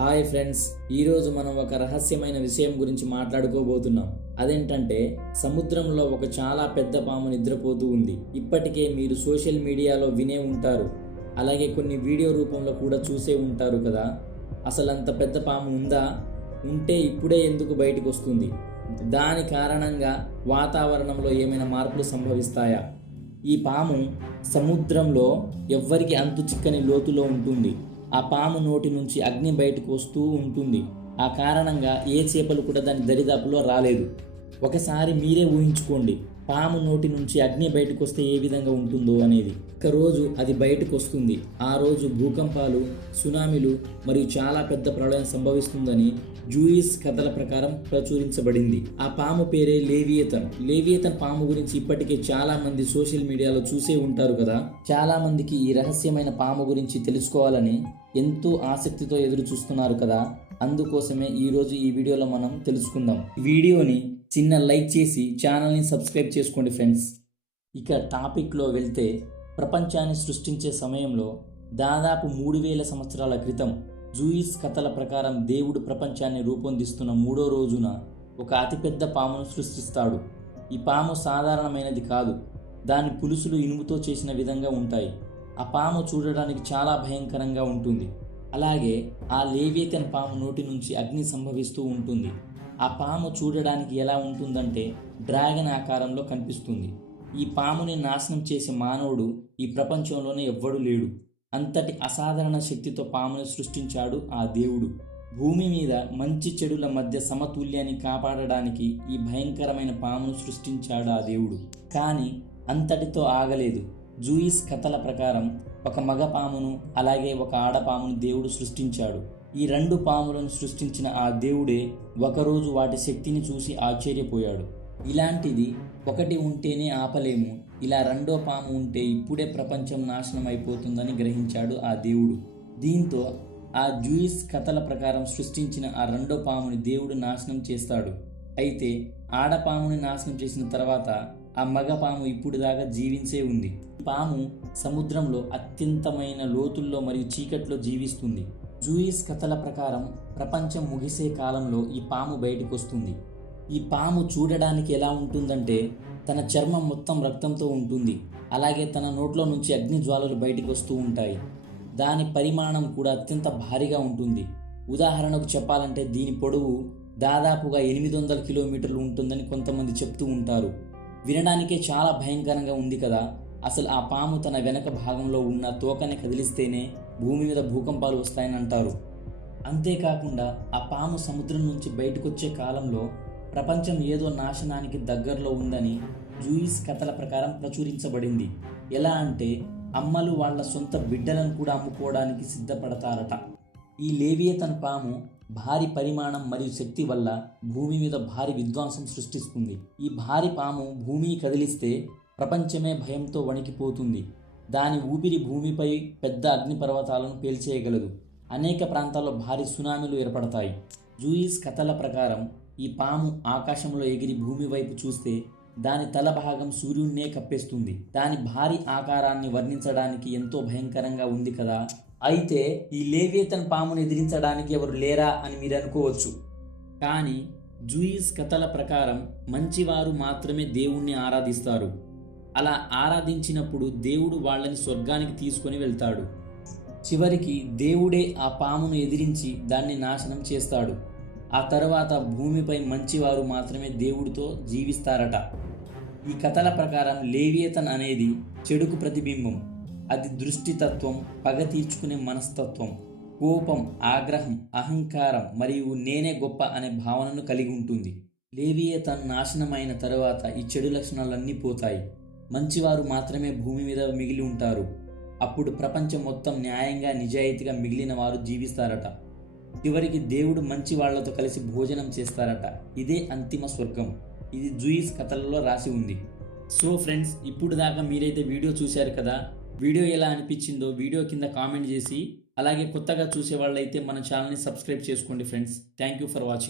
Hi friends, ఈరోజు మనం ఒక రహస్యమైన విషయం గురించి మాట్లాడుకోబోతున్నాం. అదేంటంటే సముద్రంలో ఒక చాలా పెద్ద పాము నిద్రపోతూ ఉంది. ఇప్పటికే మీరు సోషల్ మీడియాలో వినే ఉంటారు, అలాగే కొన్ని వీడియో రూపంలో కూడా చూసే ఉంటారు కదా. అసలు అంత పెద్ద పాము ఉందా? ఉంటే ఇప్పుడే ఎందుకు బయటకు వస్తుంది? దాని కారణంగా వాతావరణంలో ఏమైనా మార్పులు సంభవిస్తాయా? ఈ పాము సముద్రంలో ఎవ్వరికి అంతు చిక్కని లోతులో ఉంటుంది. ఆ పాము నోటి నుంచి అగ్ని బయటకు వస్తూ ఉంటుంది. ఆ కారణంగా ఏ చేపలు కూడా దాని దరిదాపులో రాలేదు. ఒకసారి మీరే ఊహించుకోండి, పాము నోటి నుంచి అగ్ని బయటకు వస్తే ఏ విధంగా ఉంటుందో అనేది. ఒక రోజు అది బయటకు వస్తుంది. ఆ రోజు భూకంపాలు, సునామీలు మరియు చాలా పెద్ద ప్రళయం సంభవిస్తుందని జూయిస్ కథల ప్రకారం ప్రచురించబడింది. ఆ పాము పేరే లేవియేతన్. లేవియేతన్ పాము గురించి ఇప్పటికే చాలా మంది సోషల్ మీడియాలో చూసే ఉంటారు కదా. చాలా మందికి ఈ రహస్యమైన పాము గురించి తెలుసుకోవాలని ఎంతో ఆసక్తితో ఎదురు చూస్తున్నారు కదా. అందుకోసమే ఈరోజు ఈ వీడియోలో మనం తెలుసుకుందాం. ఈ వీడియోని చిన్న లైక్ చేసి ఛానల్ని సబ్స్క్రైబ్ చేసుకోండి ఫ్రెండ్స్. ఇక టాపిక్లో వెళ్తే, ప్రపంచాన్ని సృష్టించే సమయంలో దాదాపు 3000 సంవత్సరాల క్రితం జూయిస్ కథల ప్రకారం దేవుడు ప్రపంచాన్ని రూపొందిస్తున్న 3వ రోజున ఒక అతిపెద్ద పామును సృష్టిస్తాడు. ఈ పాము సాధారణమైనది కాదు. దాని పులుసులు ఇనుముతో చేసిన విధంగా ఉంటాయి. ఆ పాము చూడడానికి చాలా భయంకరంగా ఉంటుంది. అలాగే ఆ లేవియేతన్ పాము నోటి నుంచి అగ్ని సంభవిస్తూ ఉంటుంది. ఆ పాము చూడడానికి ఎలా ఉంటుందంటే డ్రాగన్ ఆకారంలో కనిపిస్తుంది. ఈ పాముని నాశనం చేసే మానవుడు ఈ ప్రపంచంలోనే ఎవ్వడూ లేడు. అంతటి అసాధారణ శక్తితో పాముని సృష్టించాడు ఆ దేవుడు. భూమి మీద మంచి చెడుల మధ్య సమతుల్యాన్ని కాపాడడానికి ఈ భయంకరమైన పామును సృష్టించాడు ఆ దేవుడు. కానీ అంతటితో ఆగలేదు. జూయిస్ కథల ప్రకారం ఒక మగ పామును, అలాగే ఒక ఆడపామును దేవుడు సృష్టించాడు. ఈ 2 పాములను సృష్టించిన ఆ దేవుడే ఒకరోజు వాటి శక్తిని చూసి ఆశ్చర్యపోయాడు. ఇలాంటిది ఒకటి ఉంటేనే ఆపలేము, ఇలా 2వ పాము ఉంటే ఇప్పుడే ప్రపంచం నాశనం అయిపోతుందని గ్రహించాడు ఆ దేవుడు. దీంతో ఆ జూయిస్ కథల ప్రకారం సృష్టించిన ఆ 2వ పాముని దేవుడు నాశనం చేస్తాడు. అయితే ఆడపాముని నాశనం చేసిన తర్వాత ఆ మగ పాము ఇప్పుడు దాకా జీవించే ఉంది. పాము సముద్రంలో అత్యంతమైన లోతుల్లో మరియు చీకట్లో జీవిస్తుంది. జూయిస్ కథల ప్రకారం ప్రపంచం ముగిసే కాలంలో ఈ పాము బయటకు వస్తుంది. ఈ పాము చూడడానికి ఎలా ఉంటుందంటే తన చర్మం మొత్తం రక్తంతో ఉంటుంది. అలాగే తన నోట్లో నుంచి అగ్ని జ్వాలలు బయటకు వస్తూ ఉంటాయి. దాని పరిమాణం కూడా అత్యంత భారీగా ఉంటుంది. ఉదాహరణకు చెప్పాలంటే దీని పొడవు దాదాపుగా 800 కిలోమీటర్లు ఉంటుందని కొంతమంది చెప్తూ ఉంటారు. వినడానికే చాలా భయంకరంగా ఉంది కదా. అసలు ఆ పాము తన వెనక భాగంలో ఉన్న తోకని కదిలిస్తేనే భూమి మీద భూకంపాలు వస్తాయని అంటారు. అంతేకాకుండా ఆ పాము సముద్రం నుంచి బయటకొచ్చే కాలంలో ప్రపంచం ఏదో నాశనానికి దగ్గరలో ఉందని జూయిస్ కథల ప్రకారం ప్రచురించబడింది. ఎలా అంటే అమ్మలు వాళ్ళ సొంత బిడ్డలను కూడా అమ్ముకోవడానికి సిద్ధపడతారట. ఈ లేవియేతన్ పాము భారీ పరిమాణం మరియు శక్తి వల్ల భూమి మీద భారీ విధ్వంసం సృష్టిస్తుంది. ఈ భారీ పాము భూమిని కదిలిస్తే ప్రపంచమే భయంతో వణికిపోతుంది. దాని ఊపిరి భూమిపై పెద్ద అగ్నిపర్వతాలను పేల్చేయగలదు. అనేక ప్రాంతాల్లో భారీ సునామీలు ఏర్పడతాయి. జూయిస్ కథల ప్రకారం ఈ పాము ఆకాశంలో ఎగిరి భూమి వైపు చూస్తే దాని తల భాగం సూర్యున్నే కప్పేస్తుంది. దాని భారీ ఆకారాన్ని వర్ణించడానికి ఎంతో భయంకరంగా ఉంది కదా. అయితే ఈ లేవియేతన్ పామును ఎదిరించడానికి ఎవరు లేరా అని మీరు అనుకోవచ్చు. కానీ జూయిస్ కథల ప్రకారం మంచివారు మాత్రమే దేవుణ్ణి ఆరాధిస్తారు. అలా ఆరాధించినప్పుడు దేవుడు వాళ్ళని స్వర్గానికి తీసుకొని వెళ్తాడు. చివరికి దేవుడే ఆ పామును ఎదిరించి దాన్ని నాశనం చేస్తాడు. ఆ తర్వాత భూమిపై మంచివారు మాత్రమే దేవుడితో జీవిస్తారట. ఈ కథల ప్రకారం లేవియేతన్ అనేది చెడుకు ప్రతిబింబం. అది దృష్టితత్వం, పగ తీర్చుకునే మనస్తత్వం, కోపం, ఆగ్రహం, అహంకారం మరియు నేనే గొప్ప అనే భావనను కలిగి ఉంటుంది. లేవియేతన్ నాశనమైన తర్వాత ఈ చెడు లక్షణాలన్నీ పోతాయి. మంచివారు మాత్రమే భూమి మీద మిగిలి ఉంటారు. అప్పుడు ప్రపంచం మొత్తం న్యాయంగా, నిజాయితీగా మిగిలిన వారు జీవిస్తారట. చివరికి దేవుడు మంచి వాళ్లతో కలిసి భోజనం చేస్తారట. ఇదే అంతిమ స్వర్గం. ఇది జూయిస్ కథలలో రాసి ఉంది. సో ఫ్రెండ్స్, ఇప్పుడు దాకా మీరైతే వీడియో చూశారు కదా. వీడియో ఎలా అనిపించిందో వీడియో కింద కామెంట్ చేసి, అలాగే కొత్తగా చూసే వాళ్ళైతే మన ఛానల్ని సబ్స్క్రైబ్ చేసుకోండి friends. Thank you for watching.